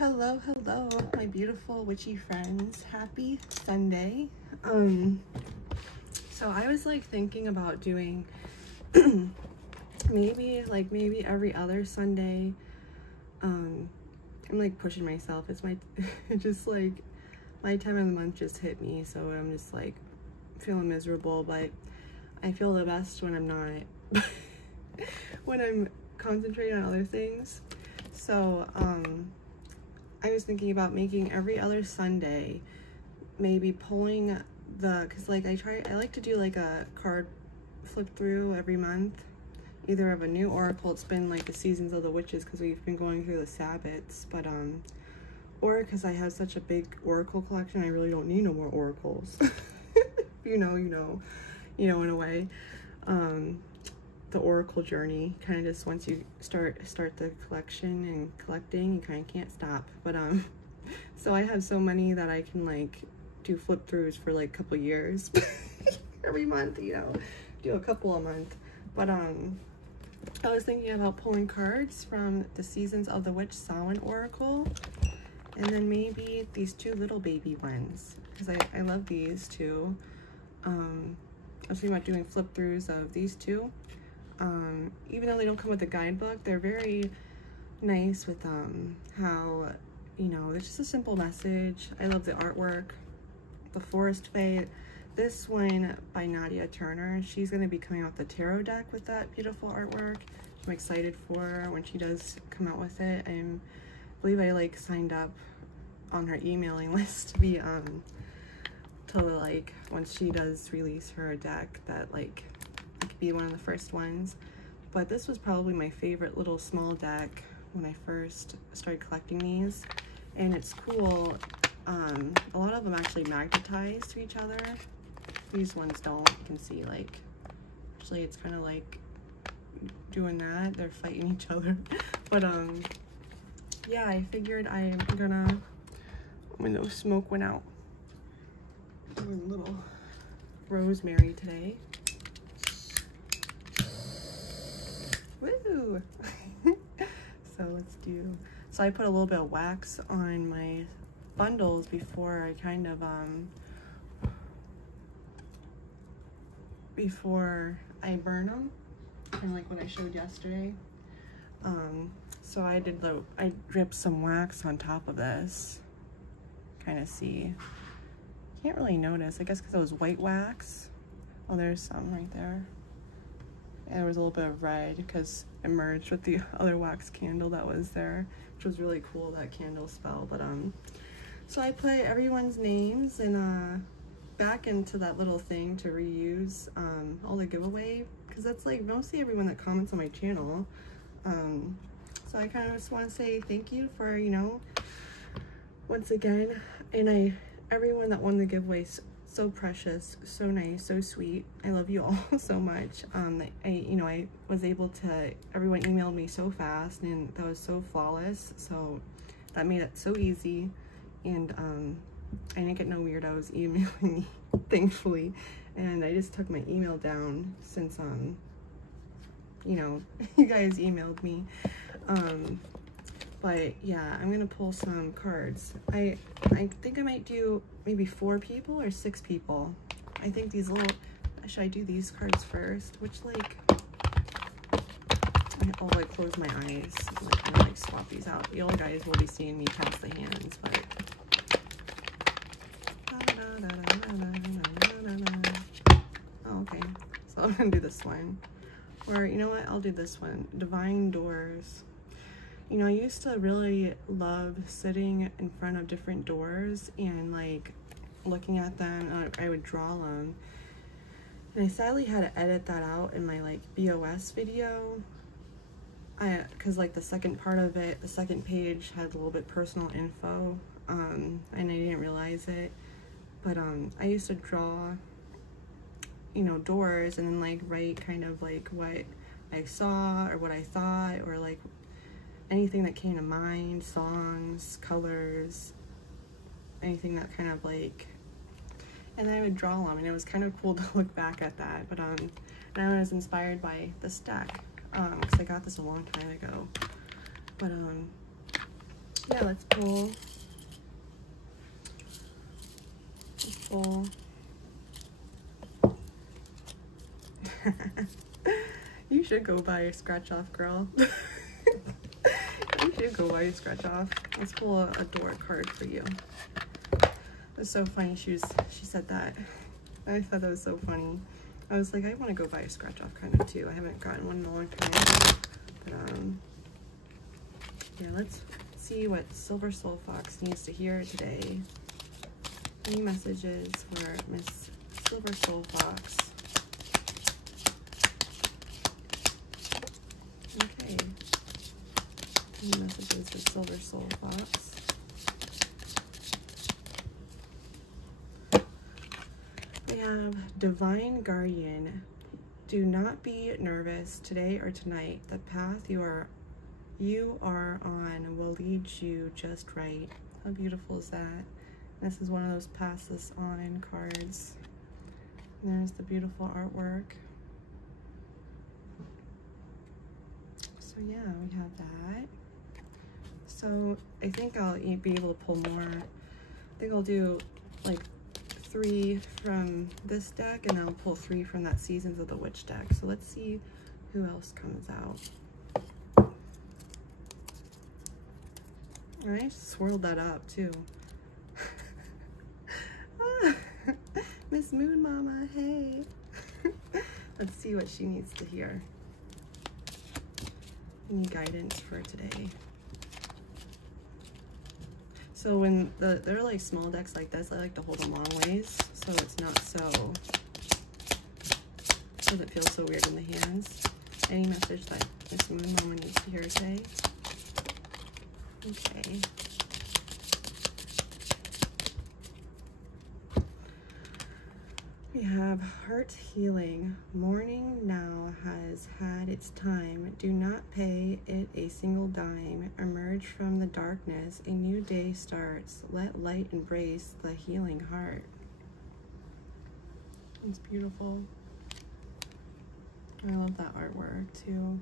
Hello, my beautiful witchy friends. Happy Sunday. So I was like thinking about doing maybe every other Sunday. I'm like pushing myself. It's my just like my time of the month just hit me, so I'm just like feeling miserable, but I feel the best when I'm not when I'm concentrating on other things. So I was thinking about making every other Sunday, maybe pulling because like I like to do like a card flip through every month, either of a new oracle. It's been like the seasons of the witches because we've been going through the Sabbats, but or because I have such a big oracle collection, I really don't need no more oracles. you know, in a way. The oracle journey kind of just, once you start the collection and collecting, you kind of can't stop. But so I have so many that I can like do flip throughs for like a couple years every month, do a couple a month. But I was thinking about pulling cards from the Seasons of the Witch Samhain oracle, and then maybe these two little baby ones, because I love these two. I was thinking about doing flip throughs of these two. Even though they don't come with a guidebook, they're very nice with how, it's just a simple message. I love the artwork. The Forest Fae, this one by Nadia Turner, she's going to be coming out with the tarot deck with that beautiful artwork. I'm excited for her when she does come out with it. I believe I like signed up on her emailing list to be once she does release her deck, that like I could be one of the first ones. But this was probably my favorite little small deck when I first started collecting these, and it's cool. A lot of them actually magnetize to each other. These ones don't. You can see, like, actually it's kind of like doing that. They're fighting each other. But yeah, I figured I'm gonna, when the smoke went out, doing a little rosemary today. Woo! So I put a little bit of wax on my bundles before I kind of before I burn them, kind of like what I showed yesterday. So I dripped some wax on top of this. Kind of see, can't really notice, I guess because it was white wax. Oh, there's some right there. And there was a little bit of red because it merged with the other wax candle that was there, which was really cool, that candle spell. But so I put everyone's names and back into that little thing to reuse all the giveaway, because that's like mostly everyone that comments on my channel. So I kind of just want to say thank you for, once again, and everyone that won the giveaway, so precious, so nice, so sweet. I love you all so much. I was able to, everyone emailed me so fast, and that was so flawless, so that made it so easy. And I didn't get no weirdos emailing me, thankfully. And I just took my email down since you guys emailed me. But yeah, I'm gonna pull some cards. I think I might do maybe 4 people or 6 people. I think these little, should I do these cards first? Which, like, I'll like close my eyes and kind of like swap these out. The old guys will be seeing me pass the hands, but oh, okay. So I'm gonna do this one. Or you know what? I'll do this one. Divine Doors. I used to really love sitting in front of different doors and like looking at them. I would draw them, and I sadly had to edit that out in my like BOS video. Because like the second part of it, the second page had a little bit personal info, and I didn't realize it. But I used to draw, doors, and then like write kind of like what I saw or what I thought, or like anything that came to mind, songs, colors, anything that kind of like, and I would draw them, and it was kind of cool to look back at that. But and I was inspired by this deck, because I got this a long time ago. But Yeah, let's pull. You should go buy a scratch off, girl. You should go buy a scratch off. Let's pull a door card for you. It's so funny she said that. I thought that was so funny. I was like, I want to go buy a scratch off kind of too. I haven't gotten one in a long time. But yeah, let's see what Silver Soul Fox needs to hear today. Any messages for Miss Silver Soul Fox? Okay. Any messages for Silver Soul Fox? We have Divine Guardian. Do not be nervous today or tonight. The path you are on will lead you just right. How beautiful is that? This is one of those pass this on cards. And there's the beautiful artwork. So yeah, we have that. So I think I'll be able to pull more. I think I'll do like 3 from this deck, and then I'll pull 3 from that Seasons of the Witch deck. So let's see who else comes out. I swirled that up too. Miss Moon Mama, hey. Let's see what she needs to hear. Any guidance for today? So when they're like small decks like this, I like to hold them long ways, so it's not so, doesn't feel so weird in the hands. Any message that Miss Moon Mama needs to hear today? Okay. We have Heart Healing. Morning now has had its time. Do not pay it a single dime. Emerge from the darkness. A new day starts. Let light embrace the healing heart. It's beautiful. I love that artwork too.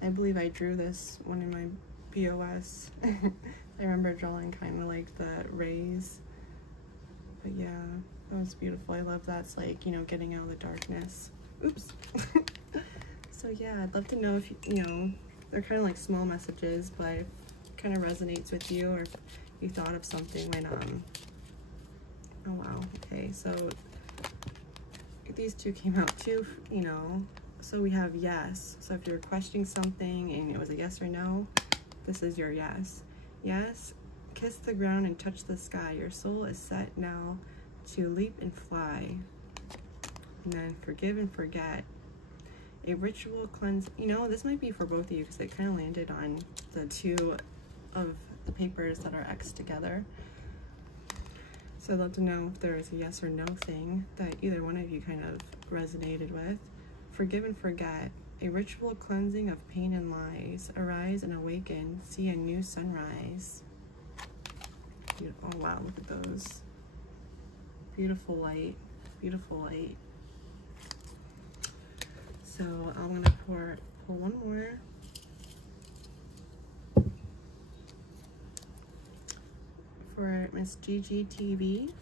I believe I drew this one in my POS. I remember drawing kind of like the rays. But yeah. That was beautiful. I love that's like, you know, getting out of the darkness. Oops. So yeah, I'd love to know if, you know, they're kind of like small messages, but if it kind of resonates with you, or if you thought of something when, oh wow, okay, so these two came out too, you know, so we have yes. So if you're questioning something and it was a yes or no, this is your yes. Yes, kiss the ground and touch the sky. Your soul is set now to leap and fly. And then forgive and forget. A ritual cleanse. You know, this might be for both of you because it kind of landed on the 2 of the papers that are X together. So I'd love to know if there is a yes or no thing that either one of you kind of resonated with. Forgive and forget. A ritual cleansing of pain and lies. Arise and awaken. See a new sunrise. Oh wow, look at those. Beautiful light, beautiful light. So I'm gonna pull one more. For Miss GGTV.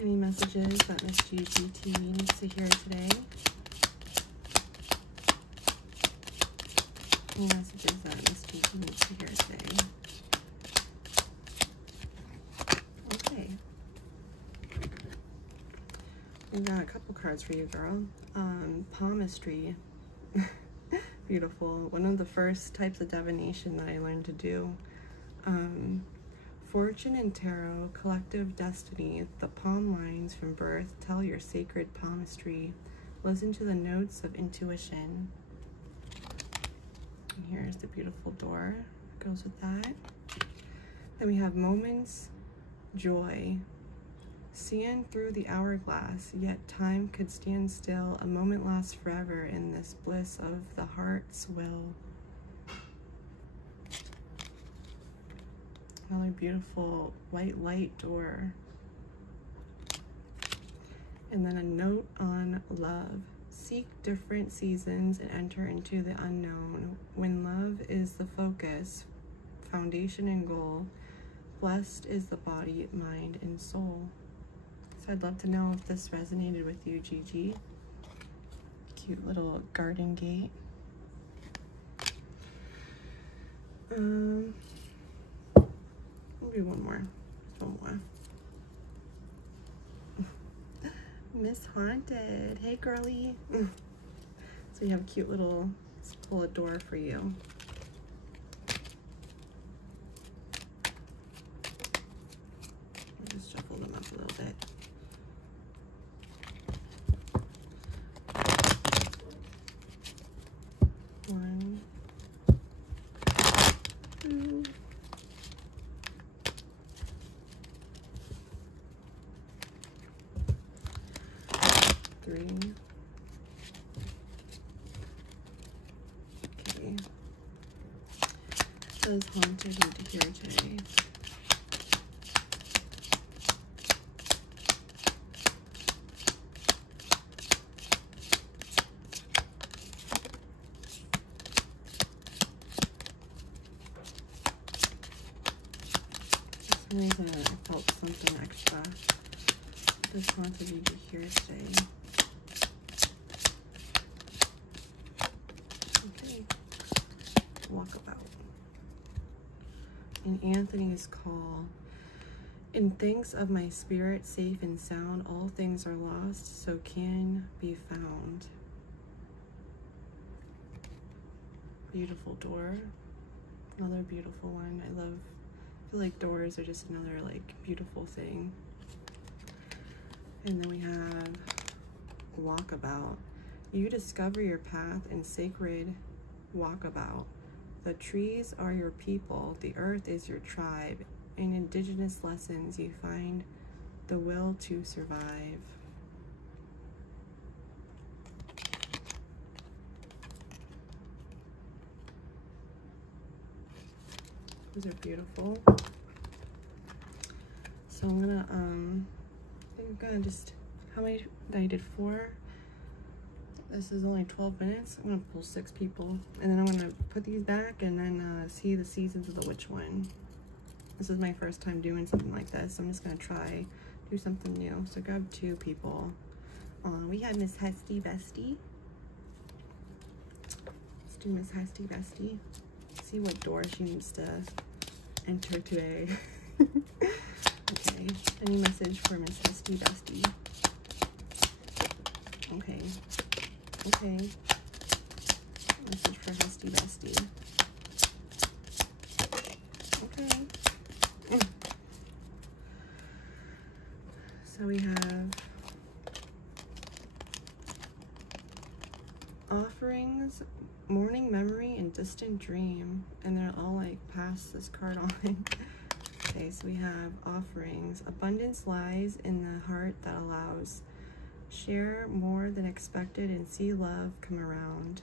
Any messages that Miss GGTV needs to hear today? Any messages that Miss GG needs to hear today? Okay. We've got a couple cards for you, girl. Palmistry. Beautiful. One of the first types of divination that I learned to do. Fortune and tarot, collective destiny. The palm lines from birth tell your sacred palmistry. Listen to the notes of intuition. And here's the beautiful door that goes with that. Then we have moments, joy. Seeing through the hourglass, yet time could stand still. A moment lasts forever in this bliss of the heart's will. Another beautiful white light door. And then a note on love. seek different seasons and enter into the unknown. When love is the focus, foundation and goal, blessed is the body, mind, and soul. So I'd love to know if this resonated with you, Gigi. Cute little garden gate. Maybe one more. Miss Haunted. Hey, girly. So you have a cute little, let's pull a door for you. Just shuffle them up a little bit. One, two, three. Okay. What does Haunted need to hear today? For some reason I felt something extra. What does Haunted need to hear today? Okay. Walkabout. In Anthony's call, in things of my spirit, safe and sound, all things are lost, so can be found. Beautiful door. Another beautiful one. I feel like doors are just another like beautiful thing. And then we have walkabout. You discover your path in sacred walkabout. The trees are your people, the earth is your tribe. In indigenous lessons, you find the will to survive. Those are beautiful. So I'm gonna just, how many, I did 4. This is only 12 minutes. I'm gonna pull 6 people, and then I'm gonna put these back and then see the seasons of the witch one. This is my first time doing something like this, so I'm just gonna try do something new. So grab 2 people. We had Miss Hestiesbestie. Let's do Miss Hestiesbestie. See what door she needs to enter today. Okay, any message for Miss Hestiesbestie? Okay. Okay. Message for Hestiesbestie. Okay. So we have offerings, morning memory, and distant dream. And they're all like past this card on. Okay, so we have offerings. Abundance lies in the heart that allows. Share more than expected and see love come around.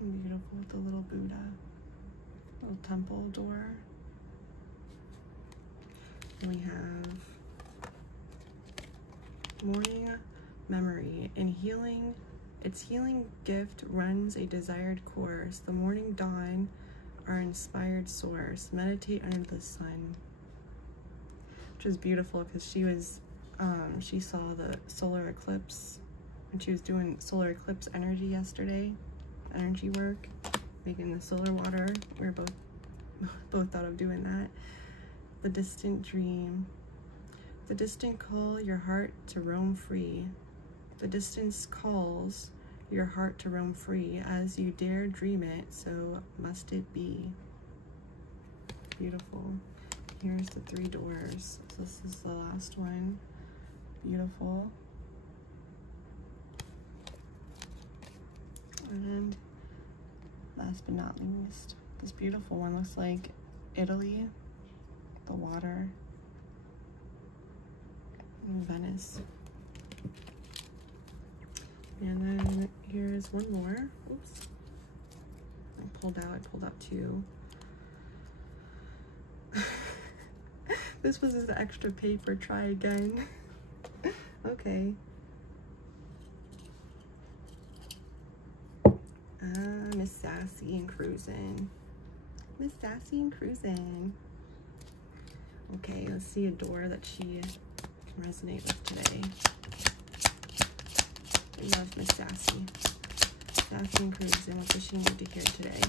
Beautiful with the little Buddha. Little temple door. And we have morning memory and healing. Its healing gift runs a desired course. The morning dawn, our inspired source. Meditate under the sun. Which is beautiful because she was she saw the solar eclipse when she was doing solar eclipse energy yesterday, energy work, making the solar water. We were both thought of doing that. The distant dream. The distant call your heart to roam free. The distance calls your heart to roam free. As you dare dream it, so must it be. Beautiful. Here's the 3 doors. So this is the last one. Beautiful. And last but not least, this beautiful one looks like Italy, the water, and Venice. And then here's one more. Oops. I pulled out 2. This was just extra paper. Try again. Okay. Sassy and Cruising. Miss Sassy and Cruising. Okay, let's see a door that she can resonate with today. I love Miss Sassy. Sassy and Cruising. What does she need to hear today?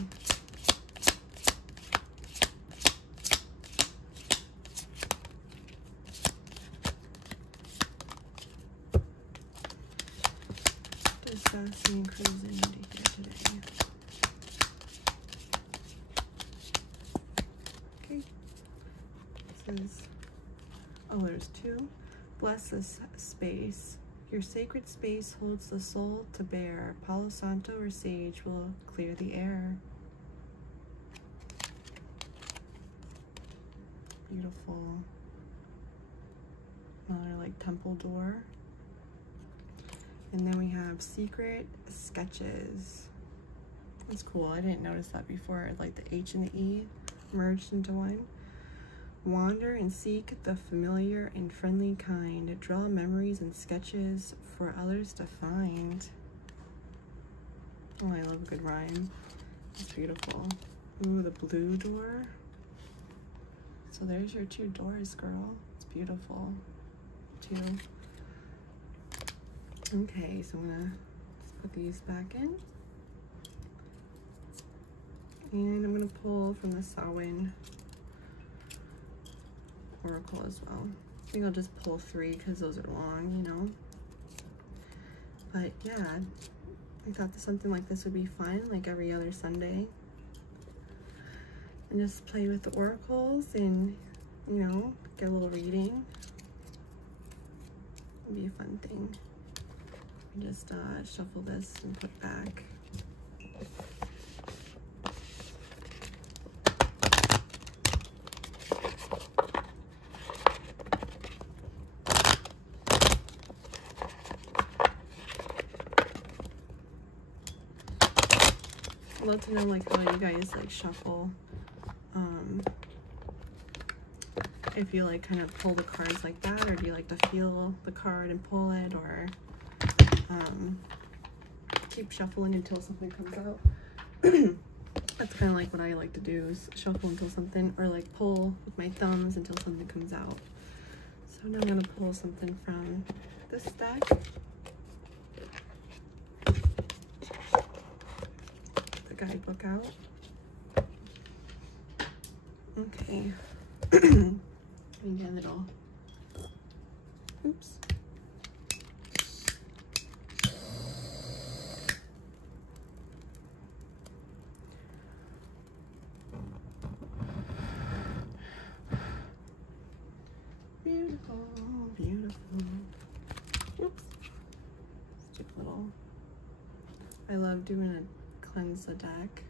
Sassy and Cruising need to hear today. Okay. This is, oh, there's two. Bless this space. Your sacred space holds the soul to bear. Palo Santo or sage will clear the air. Beautiful. Another like temple door. And then we have secret sketches. That's cool. I didn't notice that before. Like the H and the E merged into one. Wander and seek the familiar and friendly kind. Draw memories and sketches for others to find. Oh, I love a good rhyme. It's beautiful. Ooh, the blue door. So there's your two doors, girl. It's beautiful. Two. Okay, so I'm gonna put these back in. And I'm gonna pull from the Samhain Oracle as well. I think I'll just pull 3 because those are long, you know. But yeah, I thought that something like this would be fun, like every other Sunday. And just play with the oracles and, you know, get a little reading. It'll be a fun thing. Just shuffle this and put back. I'd love to know like how you guys like shuffle. If you like kind of pull the cards like that, or do you like to feel the card and pull it, or keep shuffling until something comes out. That's kind of like what I like to do, is shuffle until something, or like pull with my thumbs until something comes out. So now I'm going to pull something from this deck. The guidebook out. Okay. And get a little, oops. Beautiful, beautiful. Oops. Stupid little. I love doing a cleanse the deck.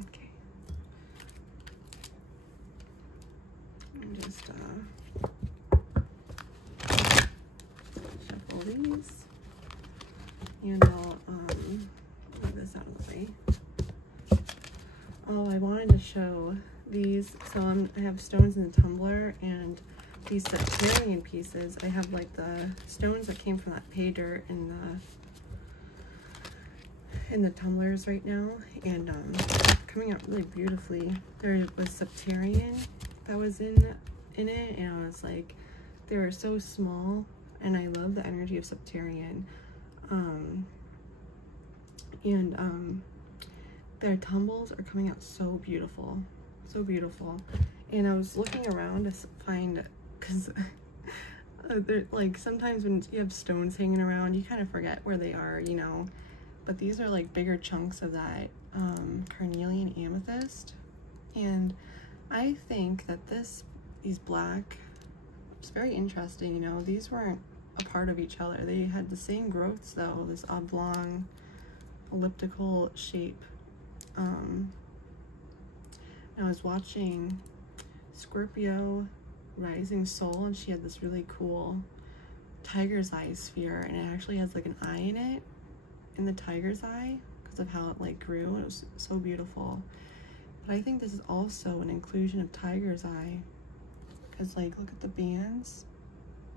Okay. And just shuffle these. And I'll move this out of the way. Oh, I wanted to show these. So I have stones in the tumbler, and these sectarian pieces. I have like the stones that came from that pay dirt in the tumblers right now, and coming out really beautifully. There was septarian that was in it, and I was like, they were so small, and I love the energy of septarian. Their tumbles are coming out so beautiful, so beautiful. And I was looking around to find, because like sometimes when you have stones hanging around, you kind of forget where they are, you know. But these are like bigger chunks of that carnelian amethyst, and I think that these black, it's very interesting, you know. These weren't a part of each other. They had the same growths though, this oblong elliptical shape. I was watching Scorpio Rising Soul, and she had this really cool tiger's eye sphere, and it actually has like an eye in it, in the tiger's eye, because of how it like grew. It was so beautiful. But I think this is also an inclusion of tiger's eye because like look at the bands.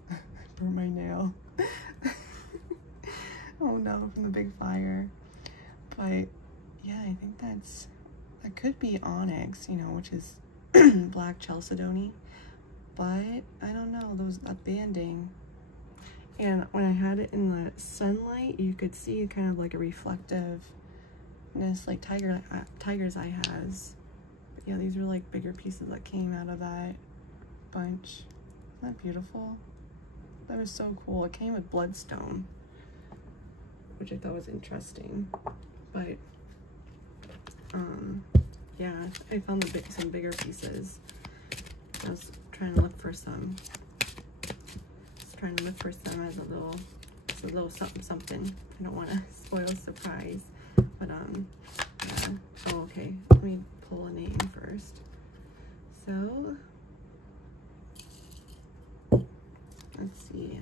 I burned my nail. Oh no, from the big fire. But yeah, I think that could be onyx, you know, which is black chalcedony. But I don't know, that banding. And when I had it in the sunlight, you could see kind of like a reflectiveness like tiger's eye has. But yeah, these were like bigger pieces that came out of that bunch. Isn't that beautiful? That was so cool. It came with bloodstone, which I thought was interesting. But yeah, I found some bigger pieces. I was trying to look for some. As a little something. I don't want to spoil a surprise, but yeah. Oh, okay. Let me pull a name first. So let's see.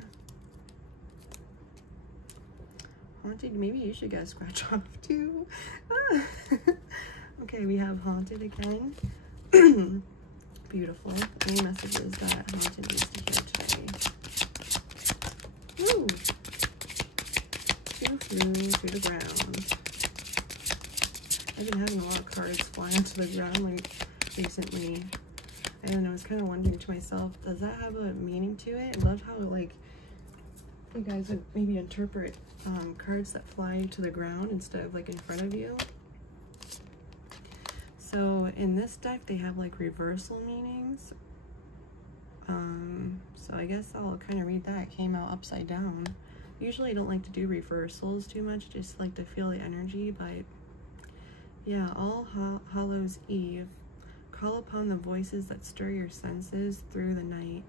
Haunted. Maybe you should get a scratch off too. Okay, we have haunted again. Beautiful. Any messages that haunted needs to hear today? Woo! Two flew to the ground. I've been having a lot of cards fly onto the ground like recently. I don't know, I was kind of wondering to myself, does that have a meaning to it? I love how like you guys would maybe interpret cards that fly to the ground instead of like in front of you. So in this deck they have like reversal meanings. So I guess I'll kind of read that. It came out upside down. Usually I don't like to do reversals too much, just like to feel the energy, but yeah, All Hallows Eve. Call upon the voices that stir your senses through the night.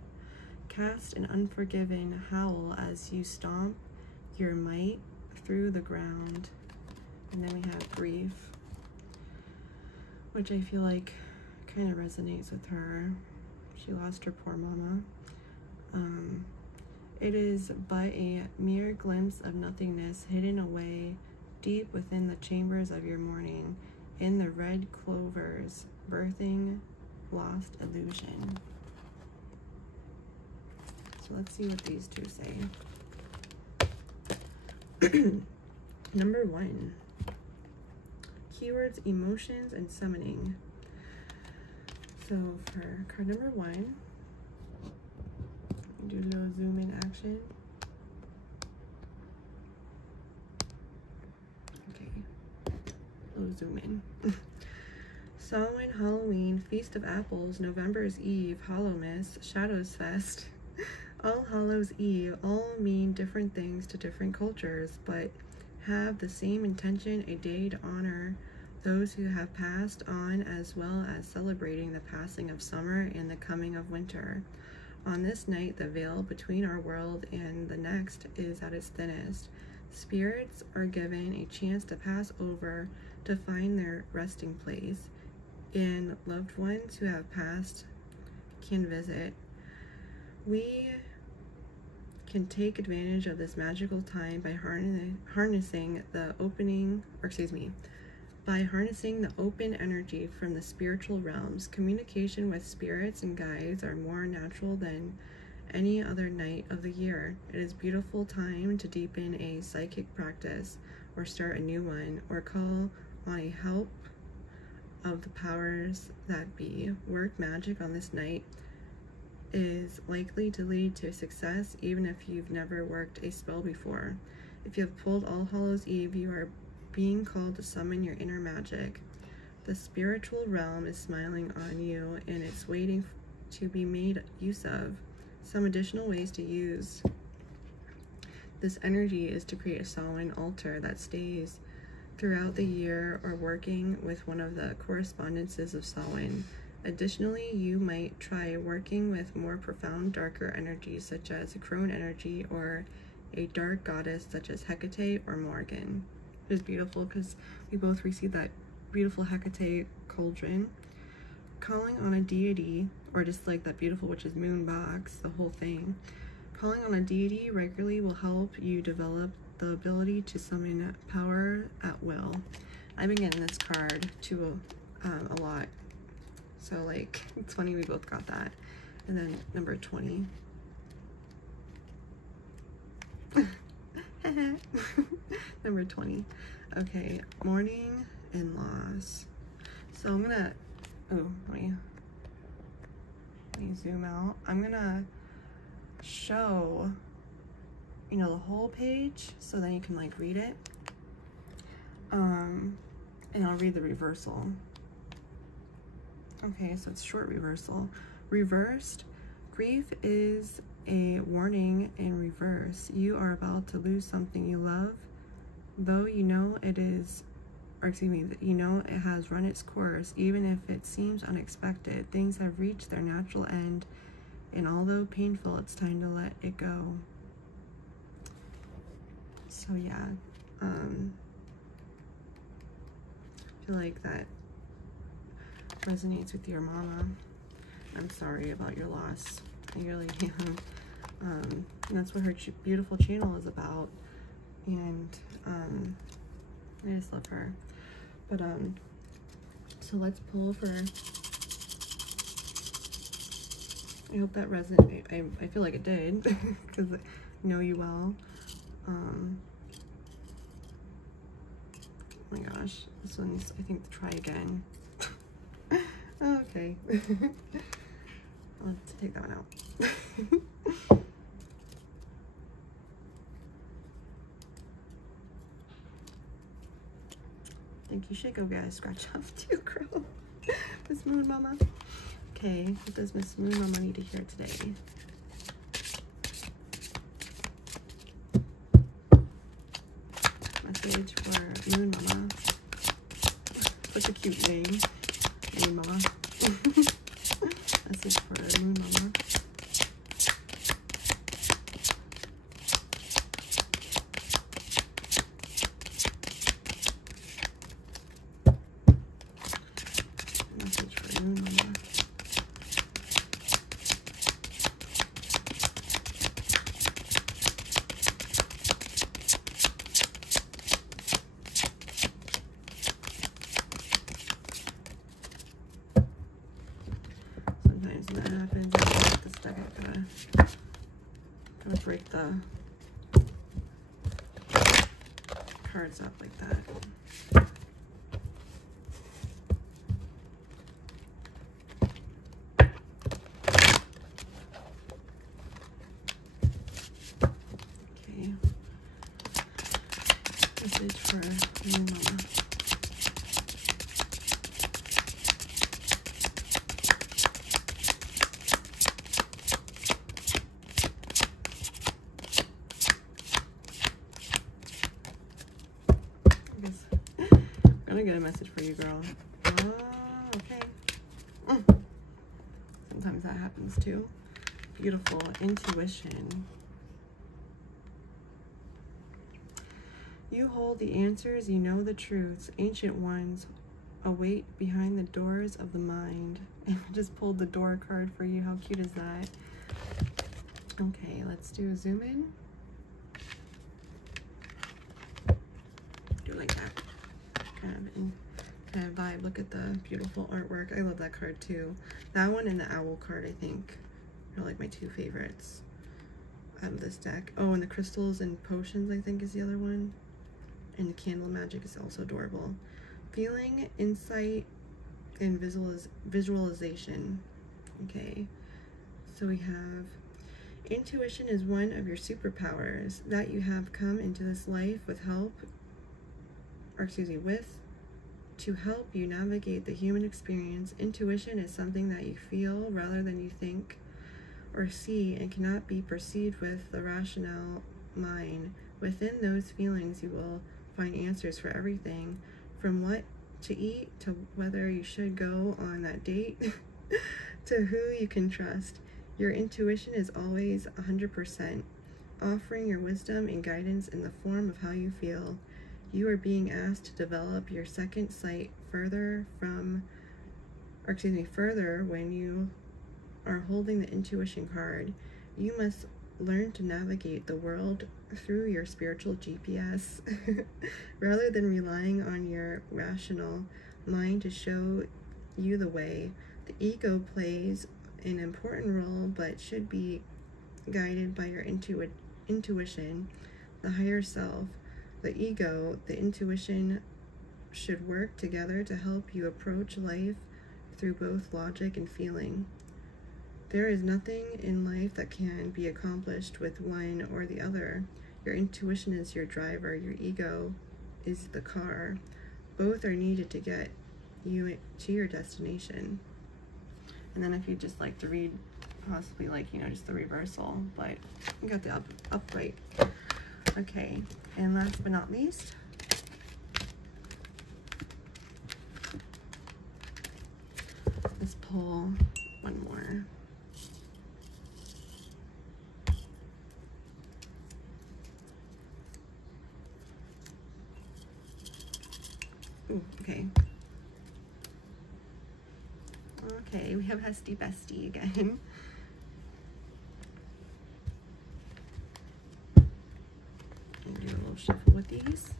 Cast an unforgiven howl as you stomp your might through the ground. And then we have grief, which I feel like kind of resonates with her. She lost her poor mama. It is but a mere glimpse of nothingness hidden away deep within the chambers of your morning, in the red clovers, birthing lost illusion. So let's see what these two say. Number 1. Keywords, emotions, and summoning. So for card number 1, do a little zoom in action. Okay, a little zoom in. Samhain, Halloween, Feast of Apples, November's Eve, Hallowmas, Shadows Fest, All Hallows Eve all mean different things to different cultures, but have the same intention, a day to honor those who have passed on, as well as celebrating the passing of summer and the coming of winter. On this night, the veil between our world and the next is at its thinnest. Spirits are given a chance to pass over to find their resting place, and loved ones who have passed can visit. We can take advantage of this magical time by harnessing the open energy from the spiritual realms. Communication with spirits and guides are more natural than any other night of the year. It is a beautiful time to deepen a psychic practice, or start a new one, or call on a help of the powers that be. Work magic on this night is likely to lead to success, even if you've never worked a spell before. If you have pulled All Hallows Eve, you are being called to summon your inner magic. The spiritual realm is smiling on you, and it's waiting to be made use of. Some additional ways to use this energy is to create a Samhain altar that stays throughout the year, or working with one of the correspondences of Samhain. Additionally, you might try working with more profound, darker energies such as a crone energy, or a dark goddess such as Hecate or Morgan. It is beautiful because we both received that beautiful Hecate cauldron. Calling on a deity, or just like that beautiful witch's moon box, the whole thing. Calling on a deity regularly will help you develop the ability to summon power at will. I've been getting this card too a lot. So like, it's funny we both got that. And then number 20. Number 20. Okay, mourning and loss. So I'm gonna, oh, let me zoom out. I'm gonna show, you know, the whole page so then you can like read it. And I'll read the reversal. Okay, so it's short reversal. Reversed, grief is a warning in reverse. You are about to lose something you love, though you know it is, or excuse me, you know it has run its course, even if it seems unexpected. Things have reached their natural end, and although painful, it's time to let it go. So yeah, I feel like that resonates with your mama. I'm sorry about your loss. I really am. And that's what her beautiful channel is about. And I just love her. But so let's pull for, I hope that resonated. I feel like it did because I know you well. Oh my gosh, this one's, I think, try again. Okay. Let's take that one out. I think you should go get a scratch off too, girl. Miss Moon Mama. Okay, what does Miss Moon Mama need to hear today? Message for Moon Mama. Such a cute name. Moon Mama. Message for Moon Mama. Message for Moon Mama. Sometimes when that happens, I have to step up, gotta break the cards up like that. Okay. Message for Moon Mama. I'm gonna get a message for you, girl. Oh, okay. Sometimes that happens too. Beautiful intuition. You hold the answers, you know the truths. Ancient ones await behind the doors of the mind. And I just pulled the door card for you. How cute is that? Okay, let's do a zoom in. Do it like that. Kind of vibe. Look at the beautiful artwork. I love that card too. That one and the owl card, I think, are like my two favorites out of this deck. Oh, and the crystals and potions, I think, is the other one. And the candle magic is also adorable. Feeling, insight, and visualization. Okay, so we have intuition is one of your superpowers that you have come into this life with help, or excuse me, with to help you navigate the human experience. Intuition is something that you feel rather than you think or see, and cannot be perceived with the rational mind. Within those feelings, you will find answers for everything from what to eat to whether you should go on that date to who you can trust. Your intuition is always 100%, offering your wisdom and guidance in the form of how you feel. You are being asked to develop your second sight further when you are holding the intuition card. You must learn to navigate the world through your spiritual GPS rather than relying on your rational mind to show you the way. The ego plays an important role, but should be guided by your intuition, the higher self, the ego. The intuition should work together to help you approach life through both logic and feeling. There is nothing in life that can be accomplished with one or the other. Your intuition is your driver, your ego is the car. Both are needed to get you to your destination. And then if you just like to read, possibly like, you know, just the reversal, but you got the upright. Okay, and last but not least, let's pull one more. Ooh, okay. Okay, we have hestiesbestie again. And do a little shuffle with these.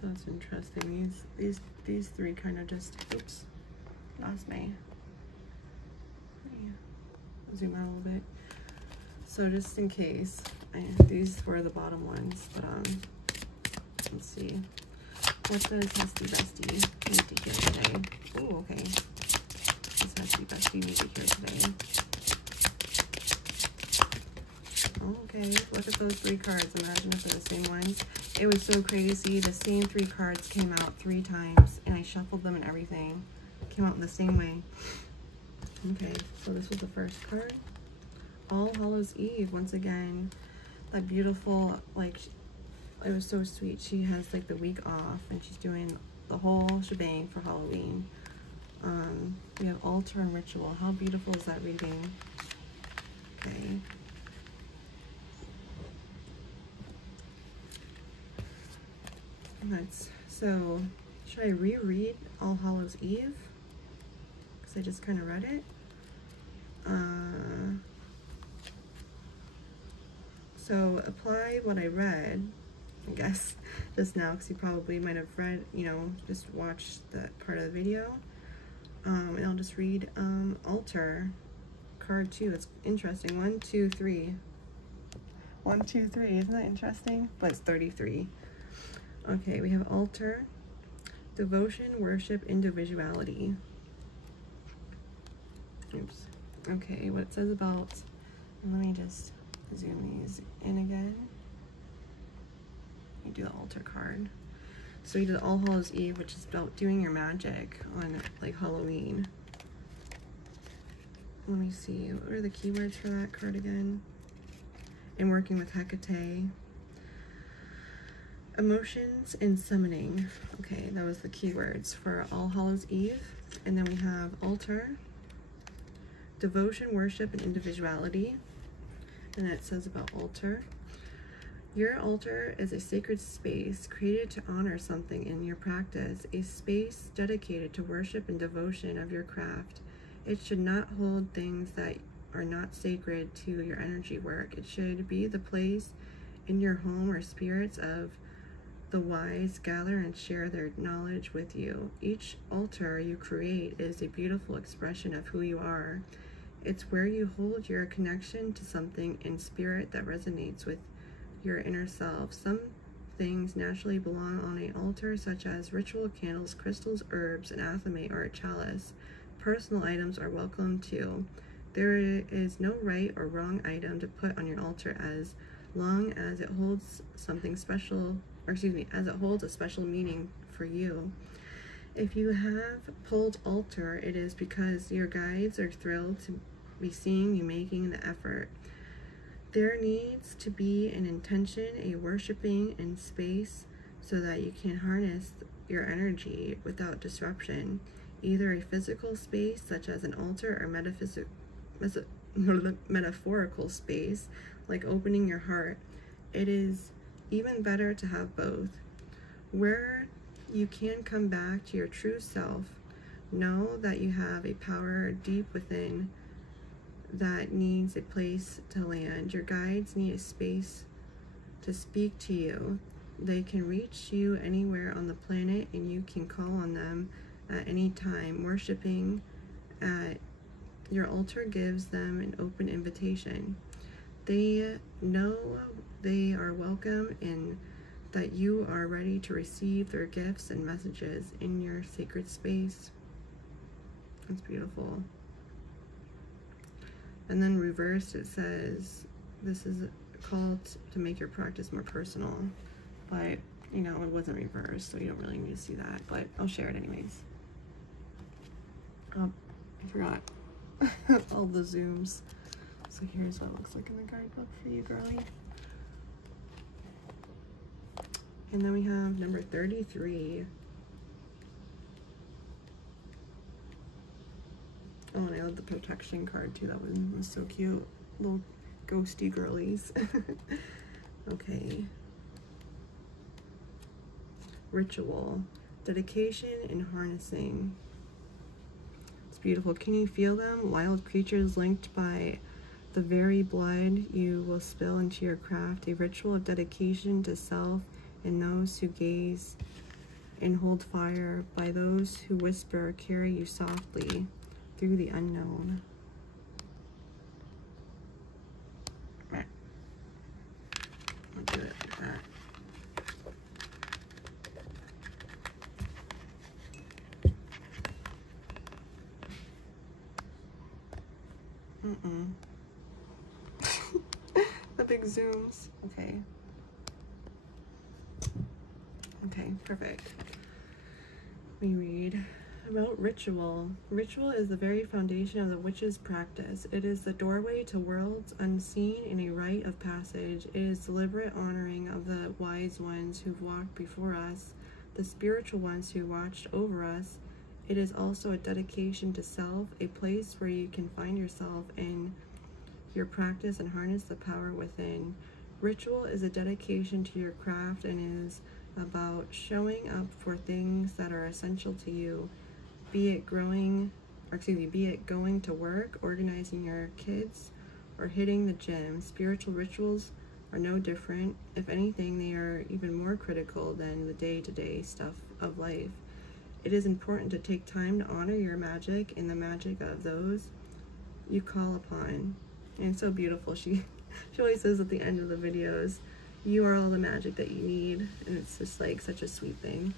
So that's interesting. These three kind of just, oops, lost me. Zoom out a little bit. So just in case, these were the bottom ones, but let's see. What does hestiesbestie need to hear today? Oh, okay. What does hestiesbestie need to hear today? Okay, look at those three cards. Imagine if they're the same ones. It was so crazy. The same three cards came out 3 times, and I shuffled them and everything. Came out in the same way. Okay, so this was the first card. All Hallows Eve, once again. That beautiful, like, it was so sweet. She has, like, the week off, and she's doing the whole shebang for Halloween. We have altar and ritual. How beautiful is that reading? Okay. So should I reread All Hallows Eve? Because I just kind of read it. So apply what I read, I guess, just now, because you probably might have read, you know, just watched that part of the video. And I'll just read altar card 2. It's interesting. 1, 2, 3. 1, 2, 3. Isn't that interesting? But it's 33. Okay, we have altar, devotion, worship, individuality. Oops. Okay, what it says about, let me just zoom these in again. You do the altar card. So you did All Hallows Eve, which is about doing your magic on like Halloween. Let me see, what are the keywords for that card again? And working with Hecate. Emotions and summoning. Okay, that was the keywords for All Hallows Eve. And then we have altar, devotion, worship, and individuality. And it says about altar. Your altar is a sacred space created to honor something in your practice, a space dedicated to worship and devotion of your craft. It should not hold things that are not sacred to your energy work. It should be the place in your home where spirits of the wise gather and share their knowledge with you. Each altar you create is a beautiful expression of who you are. It's where you hold your connection to something in spirit that resonates with your inner self. Some things naturally belong on an altar, such as ritual candles, crystals, herbs, an athame, or a chalice. Personal items are welcome too. There is no right or wrong item to put on your altar as long as it holds something special, or excuse me, as it holds a special meaning for you. If you have pulled altar, it is because your guides are thrilled to be seeing you making the effort. There needs to be an intention, a worshiping in space, so that you can harness your energy without disruption. Either a physical space, such as an altar, or metaphorical space, like opening your heart. It is even better to have both. Where You can come back to your true self. Know that you have a power deep within that needs a place to land. Your guides need a space to speak to you. They can reach you anywhere on the planet, and you can call on them at any time. Worshipping at your altar gives them an open invitation. They know they are welcome and that you are ready to receive their gifts and messages in your sacred space. That's beautiful. And then reversed, it says, this is called to make your practice more personal. But, you know, it wasn't reversed, so you don't really need to see that. But I'll share it anyways. Oh, I forgot all the zooms. So here's what it looks like in the guidebook for you, girly. And then we have number 33. Oh, and I love the protection card too. That one was so cute. Little ghosty girlies. Okay. Ritual. Dedication and harnessing. It's beautiful. Can you feel them? Wild creatures linked by the very blood you will spill into your craft. A ritual of dedication to self and those who gaze and hold fire, by those who whisper, carry you softly through the unknown. Right. I'll do it like that. The big zooms. Okay. Okay, perfect. We read about ritual. Ritual is the very foundation of the witch's practice. It is the doorway to worlds unseen and a rite of passage. It is deliberate honoring of the wise ones who've walked before us, the spiritual ones who watched over us. It is also a dedication to self, a place where you can find yourself in your practice and harness the power within. Ritual is a dedication to your craft and is about showing up for things that are essential to you, be it going to work, organizing your kids, or hitting the gym. Spiritual rituals are no different. If anything, they are even more critical than the day-to-day stuff of life. It is important to take time to honor your magic and the magic of those you call upon. And it's so beautiful. She always says at the end of the videos, you are all the magic that you need. And it's just like such a sweet thing.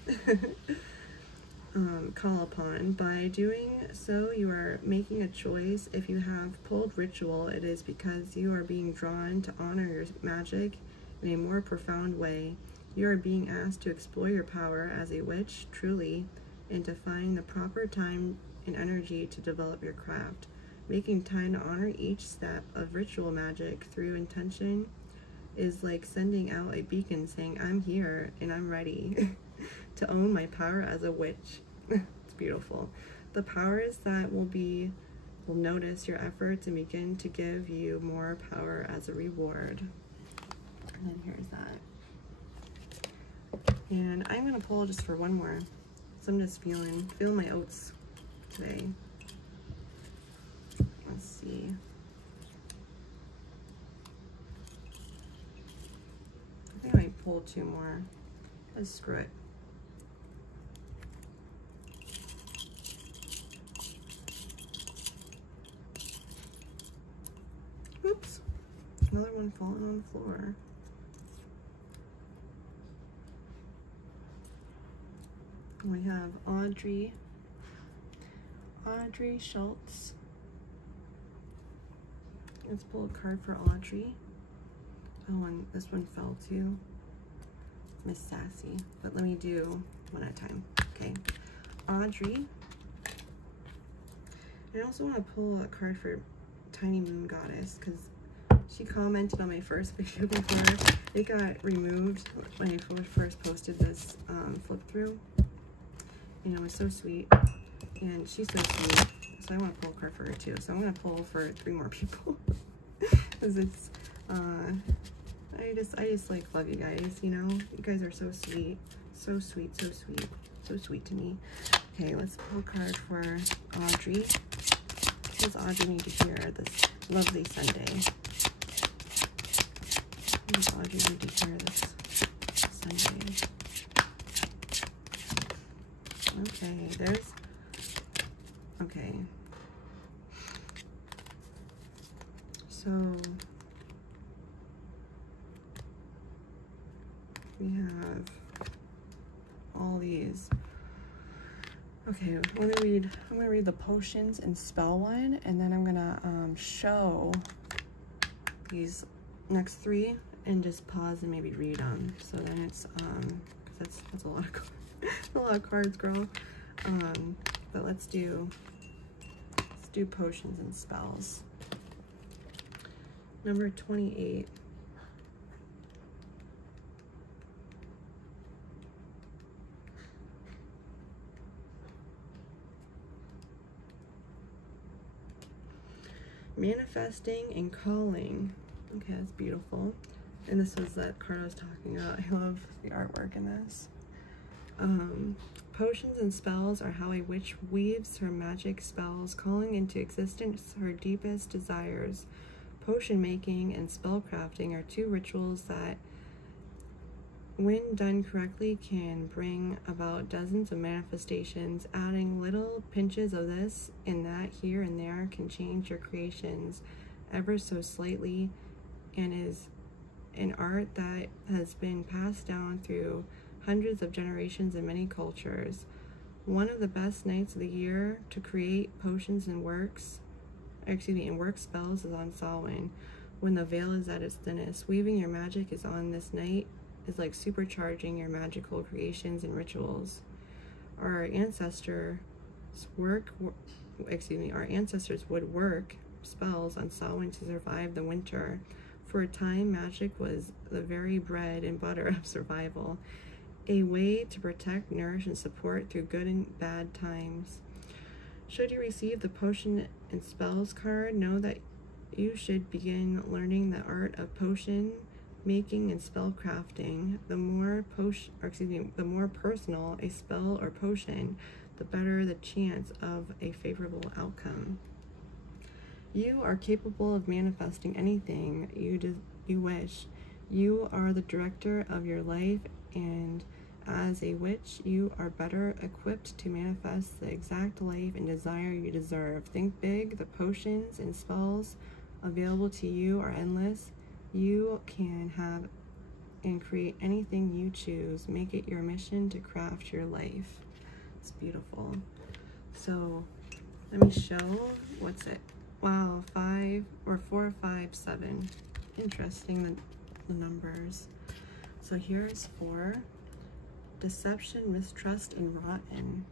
Call upon. By doing so, you are making a choice. If you have pulled ritual, it is because you are being drawn to honor your magic in a more profound way. You are being asked to explore your power as a witch, truly, and to find the proper time and energy to develop your craft. Making time to honor each step of ritual magic through intention is like sending out a beacon saying, I'm here and I'm ready to own my power as a witch. It's beautiful. The powers that will notice your efforts and begin to give you more power as a reward. And then here's that. And I'm gonna pull just for one more. So I'm just feeling my oats today. Let's see. I think I might pull two more. Let's screw it. Oops. Another one falling on the floor. We have Audrey Schultz. Let's pull a card for Audrey. Oh, and this one fell too. Miss Sassy. But let me do one at a time. Okay. Audrey. I also want to pull a card for Tiny Moon Goddess because she commented on my first video before it got removed when I first posted this flip through. You know, it's so sweet, and she's so sweet, so I want to pull a card for her too. So I'm going to pull for 3 more people, because it's, I just like love you guys, you know? You guys are so sweet, so sweet, so sweet. So sweet to me. Okay, let's pull a card for Audrey. What does Audrey need to hear this lovely Sunday? What does Audrey need to hear this Sunday? Okay, there's... Okay. So... we have all these. Okay, I'm gonna read the potions and spell one, and then I'm gonna show these next three and just pause and maybe read them. So then it's because that's a lot of a lot of cards, girl. But let's do potions and spells. Number 28. Manifesting and calling. Okay, that's beautiful. And this was that card I was talking about. I love the artwork in this. Potions and spells are how a witch weaves her magic spells, calling into existence her deepest desires. Potion making and spell crafting are two rituals that, when done correctly, can bring about dozens of manifestations. Adding little pinches of this and that here and there can change your creations ever so slightly, and is an art that has been passed down through hundreds of generations in many cultures. One of the best nights of the year to create potions and work spells is on Samhain, when the veil is at its thinnest. Weaving your magic is on this night is like supercharging your magical creations and rituals. Our ancestors would work spells on Samhain to survive the winter. For a time, magic was the very bread and butter of survival, a way to protect, nourish, and support through good and bad times. Should you receive the potion and spells card, know that you should begin learning the art of potion making and spell crafting. The more personal a spell or potion, the better the chance of a favorable outcome. You are capable of manifesting anything you wish. You are the director of your life, and as a witch, you are better equipped to manifest the exact life and desire you deserve. Think big. The potions and spells available to you are endless. You can have and create anything you choose. Make it your mission to craft your life. It's beautiful. So let me show, what's it? Wow, 4, 5, 7. Interesting, the numbers. So here's 4. Deception, mistrust, and rotten.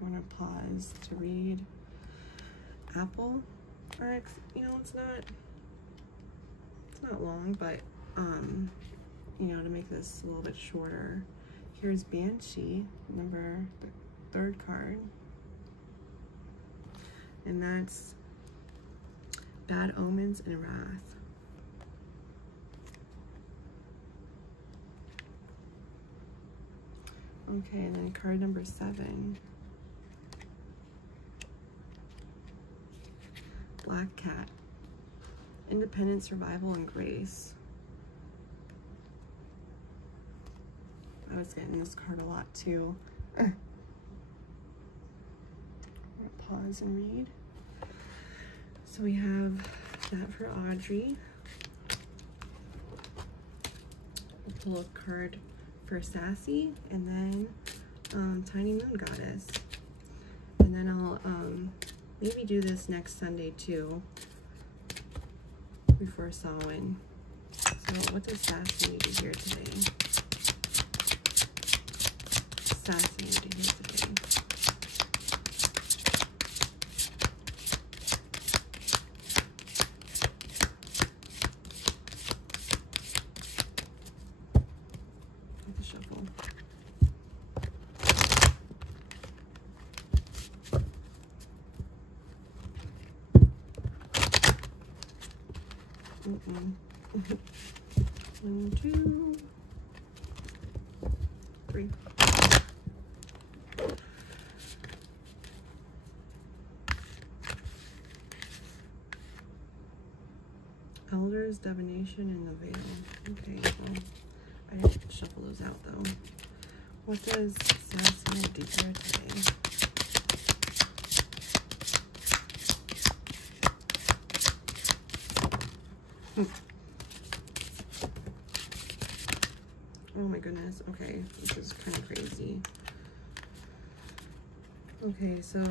I want to pause to read apple. Or, you know, it's not long, but you know, to make this a little bit shorter, here's Banshee, number 3rd card, and that's bad omens and wrath. Okay, and then card number 7, Black Cat, independent, survival, and grace. I was getting this card a lot too. I'm gonna pause and read. So we have that for Audrey. We'll pull a card for Sassy, and then Tiny Moon Goddess. And then I'll maybe do this next Sunday too, before Samhain. So what does Sassy need to hear today? Sassy need to hear today. With the shuffle. One, 2, 3. Elders, Divination, and the Veil. Okay, well, I didn't shuffle those out though. What does Sassy declare today? Oh my goodness. Okay, this is kind of crazy. Okay, so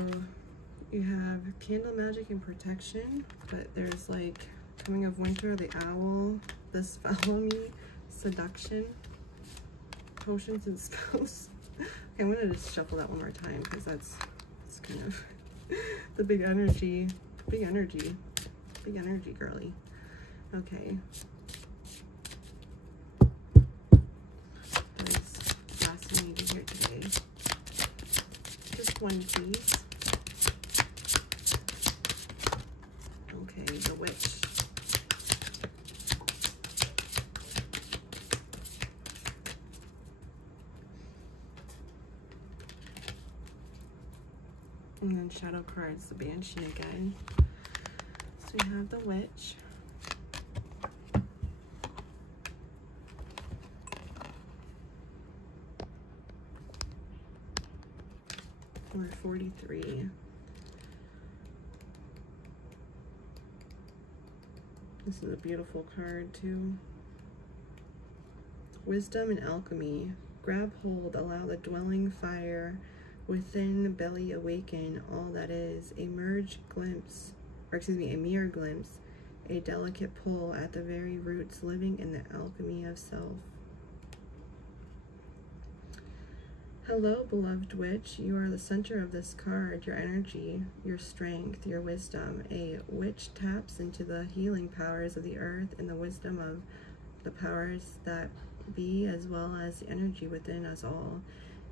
you have candle magic and protection, but there's like coming of winter, the owl, this follow me, seduction, potions and spells. Okay, I'm gonna just shuffle that one more time because that's kind of the big energy, big energy girly. Okay. What is fascinating to hear today? Just one, please. Okay, the witch. And then shadow cards, the banshee again. So you have the witch. We're 43. This is a beautiful card too. Wisdom and alchemy. Grab hold, allow the dwelling fire within the belly awaken all that is. A mere glimpse, a delicate pull at the very roots, living in the alchemy of self. Hello, beloved witch. You are the center of this card, your energy, your strength, your wisdom. A witch taps into the healing powers of the earth and the wisdom of the powers that be, as well as the energy within us all.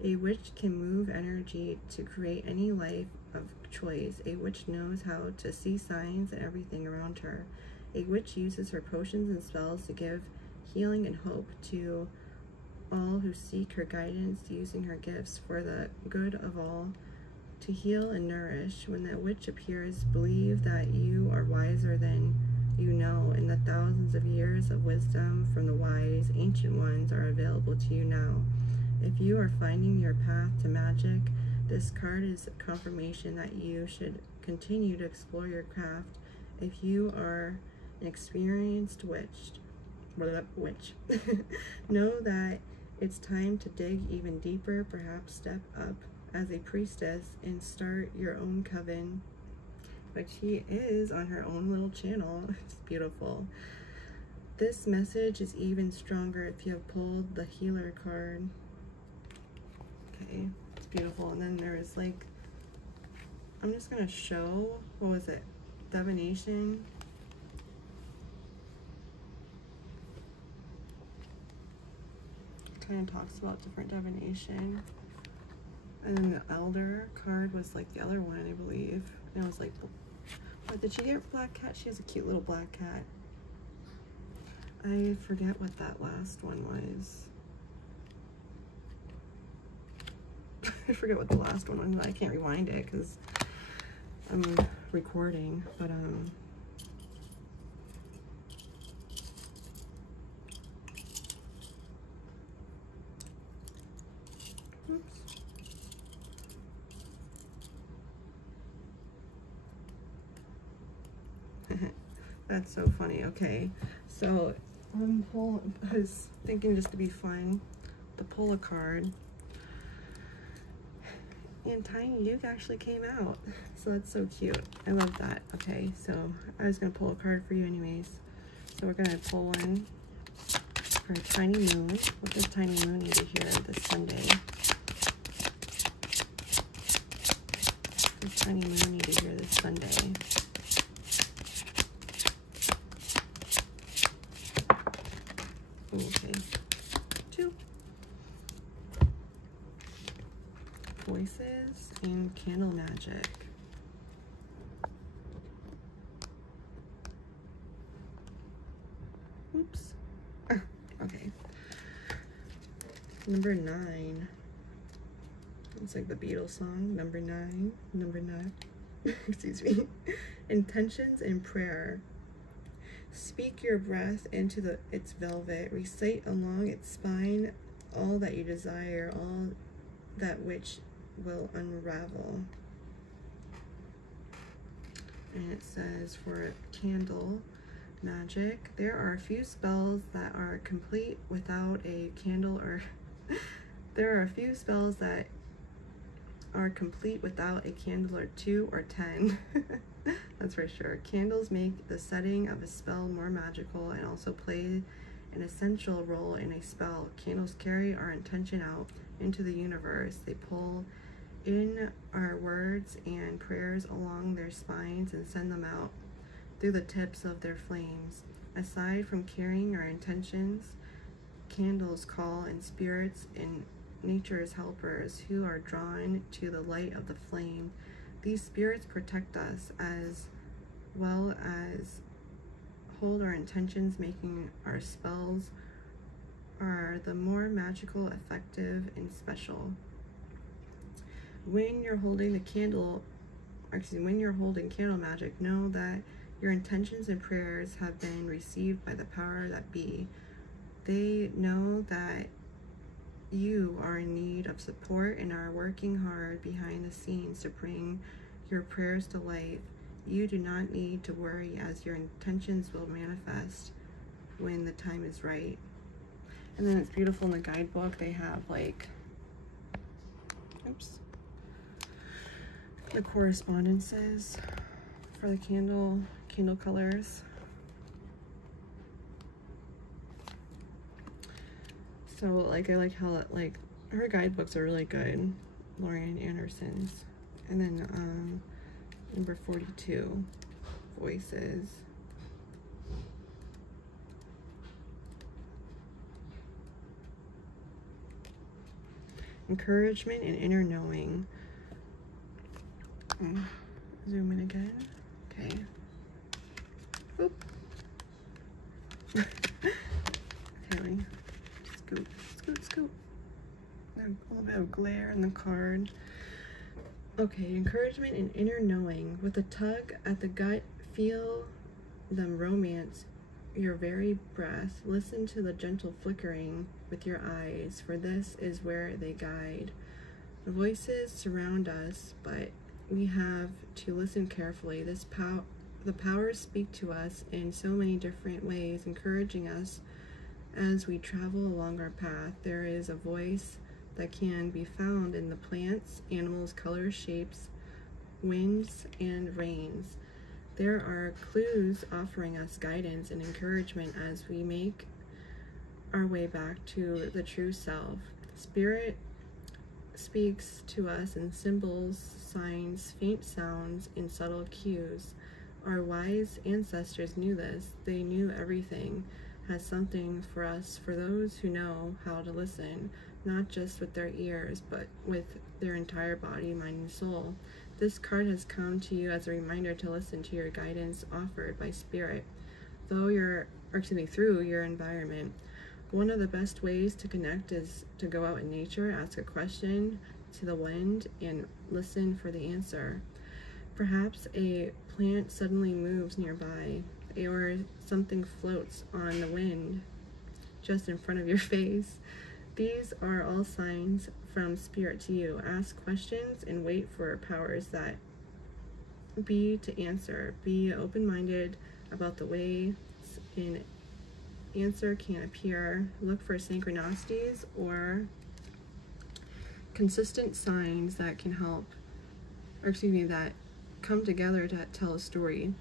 A witch can move energy to create any life of choice. A witch knows how to see signs in everything around her. A witch uses her potions and spells to give healing and hope to all who seek her guidance, using her gifts for the good of all, to heal and nourish. When that witch appears, believe that you are wiser than you know, and the thousands of years of wisdom from the wise ancient ones are available to you now. If you are finding your path to magic, this card is confirmation that you should continue to explore your craft. If you are an experienced witch, know that it's time to dig even deeper, perhaps step up as a priestess and start your own coven. But she is on her own little channel. It's beautiful. This message is even stronger if you have pulled the healer card. Okay, it's beautiful. And then there's like, I'm just gonna show, what was it? Divination. Kind of talks about different divination. And then the elder card was like the other one, I believe. And it was like, what, did she get black cat? She has a cute little black cat. I forget what that last one was. I forget what the last one was. I can't rewind it because I'm recording, but oops. That's so funny. Okay, so I was thinking just to be fun to pull a card, and Tiny Yuke actually came out, so that's so cute. I love that. Okay, so I was gonna pull a card for you anyways. So we're gonna pull one for Tiny Moon. What does Tiny Moon need to hear this Sunday? What does Tiny Moon need to hear this Sunday? Okay, 2 voices and candle magic. Oops. Okay. Number 9. It's like the Beatles song. Number 9. Number 9. Excuse me. Intentions and prayer. Speak your breath into its velvet. Recite along its spine all that you desire, all that which will unravel. And it says for candle magic, there are a few spells that are complete without a candle, or there are a few spells that are complete without a candle, or 2 or 10. That's for sure. Candles make the setting of a spell more magical and also play an essential role in a spell. Candles carry our intention out into the universe. They pull in our words and prayers along their spines and send them out through the tips of their flames. Aside from carrying our intentions, candles call in spirits and nature's helpers who are drawn to the light of the flame. These spirits protect us as well as hold our intentions, making our spells are the more magical, effective, and special. When you're holding the candle, when you're holding candle magic, know that your intentions and prayers have been received by the power that be. They know that you are in need of support and are working hard behind the scenes to bring your prayers to life. You do not need to worry, as your intentions will manifest when the time is right. And then it's beautiful in the guidebook. They have like, oops, the correspondences for the candle colors. So like, I like how that, like, her guidebooks are really good, Lauren Anderson's. And then number 42, voices. Encouragement and inner knowing. Zoom in again. Okay. Oop. Okay, scoop, scoop, scoop. A little bit of glare in the card. Okay, encouragement and inner knowing. With a tug at the gut, feel them romance your very breath. Listen to the gentle flickering with your eyes, for this is where they guide. The voices surround us, but we have to listen carefully. The powers speak to us in so many different ways, encouraging us as we travel along our path. There is a voice that can be found in the plants, animals, colors, shapes, winds, and rains. There are clues offering us guidance and encouragement as we make our way back to the true self. Spirit speaks to us in symbols, signs, faint sounds, and subtle cues. Our wise ancestors knew this. They knew everything has something for us, for those who know how to listen, not just with their ears, but with their entire body, mind, and soul. This card has come to you as a reminder to listen to your guidance offered by Spirit, through your environment. One of the best ways to connect is to go out in nature, ask a question to the wind, and listen for the answer. Perhaps a plant suddenly moves nearby, or something floats on the wind just in front of your face. These are all signs from Spirit to you. Ask questions and wait for powers that be to answer. Be open-minded about the way an answer can appear. Look for synchronicities or consistent signs that can help, that come together to tell a story.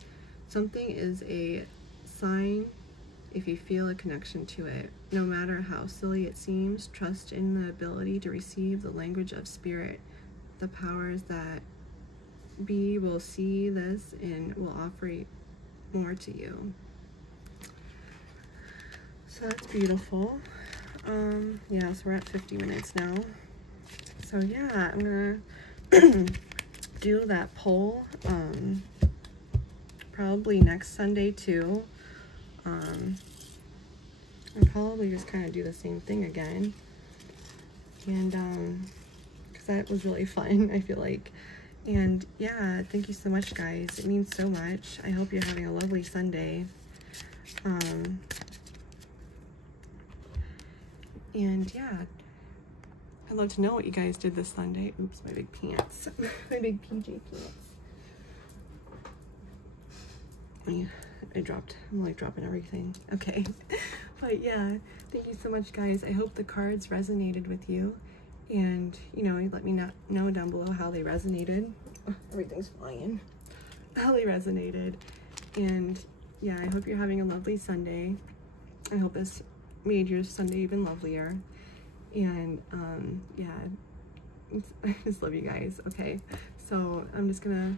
Something is a sign if you feel a connection to it. No matter how silly it seems, trust in the ability to receive the language of Spirit. The powers that be will see this and will offer more to you. So that's beautiful. Yeah, so we're at 50 minutes now. So yeah, I'm gonna do that poll probably next Sunday too. I'll probably just kind of do the same thing again, and because that was really fun, I feel like. And yeah, thank you so much, guys. It means so much. I hope you're having a lovely Sunday. And yeah, I'd love to know what you guys did this Sunday. Oops, my big pants. My big PJ pants. I'm like dropping everything. Okay. But yeah, thank you so much, guys. I hope the cards resonated with you. And, you know, let me know down below how they resonated. Oh, everything's flying. How they resonated. And yeah, I hope you're having a lovely Sunday. I hope this made your Sunday even lovelier. And yeah, I just love you guys. Okay, so I'm just gonna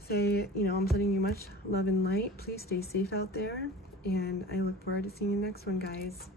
say, you know, I'm sending you much love and light. Please stay safe out there, and I look forward to seeing you next one, guys.